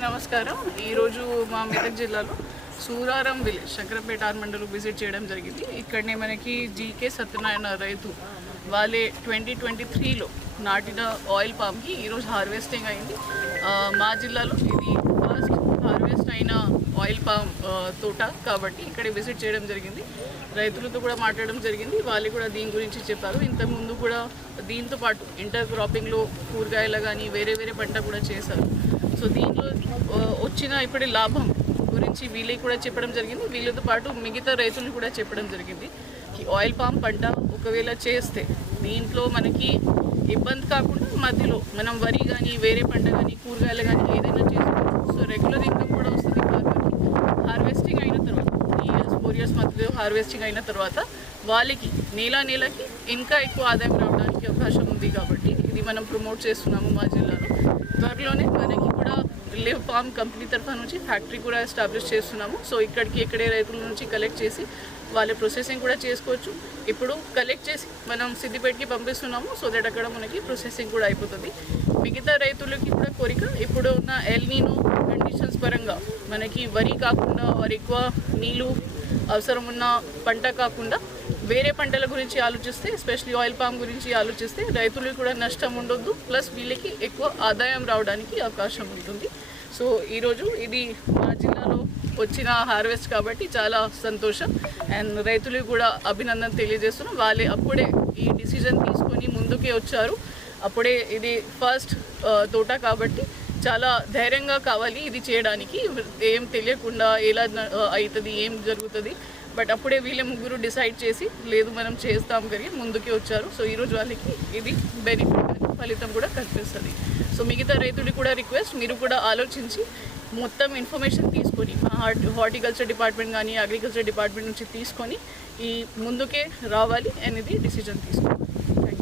నమస్కారం. ఈరోజు మా మెదక్ జిల్లాలో సూరారం విలేజ్ శంకరపేట మండలం విజిట్ చేయడం జరిగింది. ఇక్కడనే మనకి జీకే సత్యనారాయణ రైతు వాళ్ళే 2023లో నాటిన ఆయిల్ పామ్కి ఈరోజు హార్వెస్టింగ్ అయింది. మా జిల్లాలో ఇది ఫస్ట్ హార్వెస్ట్ అయిన ఆయిల్ పామ్ తోట కాబట్టి ఇక్కడ విజిట్ చేయడం జరిగింది. రైతులతో కూడా మాట్లాడడం జరిగింది. వాళ్ళు కూడా దీని గురించి చెప్పారు. ఇంతకుముందు కూడా దీంతో పాటు ఇంటర్ క్రాపింగ్లో కూరగాయలు కానీ వేరే పంట కూడా చేశారు. సో దీనిలో వచ్చిన ఇప్పటి లాభం గురించి వీళ్ళకి కూడా చెప్పడం జరిగింది. వీళ్ళతో పాటు మిగతా రైతులు కూడా చెప్పడం జరిగింది. ఆయిల్ పామ్ పంట ఒకవేళ చేస్తే దీంట్లో మనకి ఇబ్బంది కాకుండా మధ్యలో మనం వరి కానీ వేరే పంట కానీ కూరగాయలు కానీ ఏదైనా చేసుకోవచ్చు. సో రెగ్యులర్ ఇన్కమ్ కూడా వస్తుంది. కాబట్టి హార్వెస్టింగ్ అయిన తర్వాత 3 years 4 years మధ్యలో హార్వెస్టింగ్ అయిన తర్వాత వాళ్ళకి నెలకి ఇంకా ఎక్కువ ఆదాయం రావడానికి అవకాశం ఉంది. కాబట్టి ఇది మనం ప్రమోట్ చేస్తున్నాము మా జిల్లాలో. త్వరలోనే మనకి కూడా లివ్ పామ్ కంపెనీ తరఫు నుంచి ఫ్యాక్టరీ కూడా ఎస్టాబ్లిష్ చేస్తున్నాము. సో ఇక్కడే రైతుల నుంచి కలెక్ట్ చేసి వాళ్ళ ప్రొసెసింగ్ కూడా చేసుకోవచ్చు. ఇప్పుడు కలెక్ట్ చేసి మనం సిద్దిపేటకి పంపిస్తున్నాము. సో దట్ అక్కడ మనకి ప్రొసెసింగ్ కూడా అయిపోతుంది. మిగతా రైతులకి కూడా కోరిక, ఇప్పుడు ఉన్న ఎల్నినో కండిషన్స్ పరంగా మనకి వరి కాకుండా వారి ఎక్కువ నీళ్ళు అవసరం ఉన్న పంట కాకుండా వేరే పంటల గురించి ఆలోచిస్తే, ఎస్పెషలీ ఆయిల్ పామ్ గురించి ఆలోచిస్తే రైతులకు కూడా నష్టం ఉండొద్దు, ప్లస్ వీళ్ళకి ఎక్కువ ఆదాయం రావడానికి అవకాశం ఉంటుంది. సో ఈరోజు ఇది మా జిల్లాలో వచ్చిన హార్వెస్ట్ కాబట్టి చాలా సంతోషం. అండ్ రైతులకు కూడా అభినందన తెలియజేస్తున్నాం. వాళ్ళే అప్పుడే ఈ డిసిజన్ తీసుకొని ముందుకే వచ్చారు. అప్పుడే ఇది ఫస్ట్ తోట కాబట్టి చాలా ధైర్యంగా కావాలి ఇది చేయడానికి. ఏం తెలియకుండా ఎలా అవుతుంది, ఏం జరుగుతుంది, బట్ అప్పుడే వీళ్ళే ముగ్గురు డిసైడ్ చేసి లేదు మనం చేస్తాం కానీ ముందుకే వచ్చారు. సో ఈరోజు వాళ్ళకి ఇది బెనిఫిట్ ఫలితం కూడా కనిపిస్తుంది. సో మిగతా రైతులకు కూడా రిక్వెస్ట్, మీరు కూడా ఆలోచించి మొత్తం ఇన్ఫర్మేషన్ తీసుకొని హార్టికల్చర్ డిపార్ట్మెంట్ కానీ అగ్రికల్చర్ డిపార్ట్మెంట్ నుంచి తీసుకొని ఈ ముందుకే రావాలి అనేది డిసిజన్ తీసుకోవాలి. Thank you.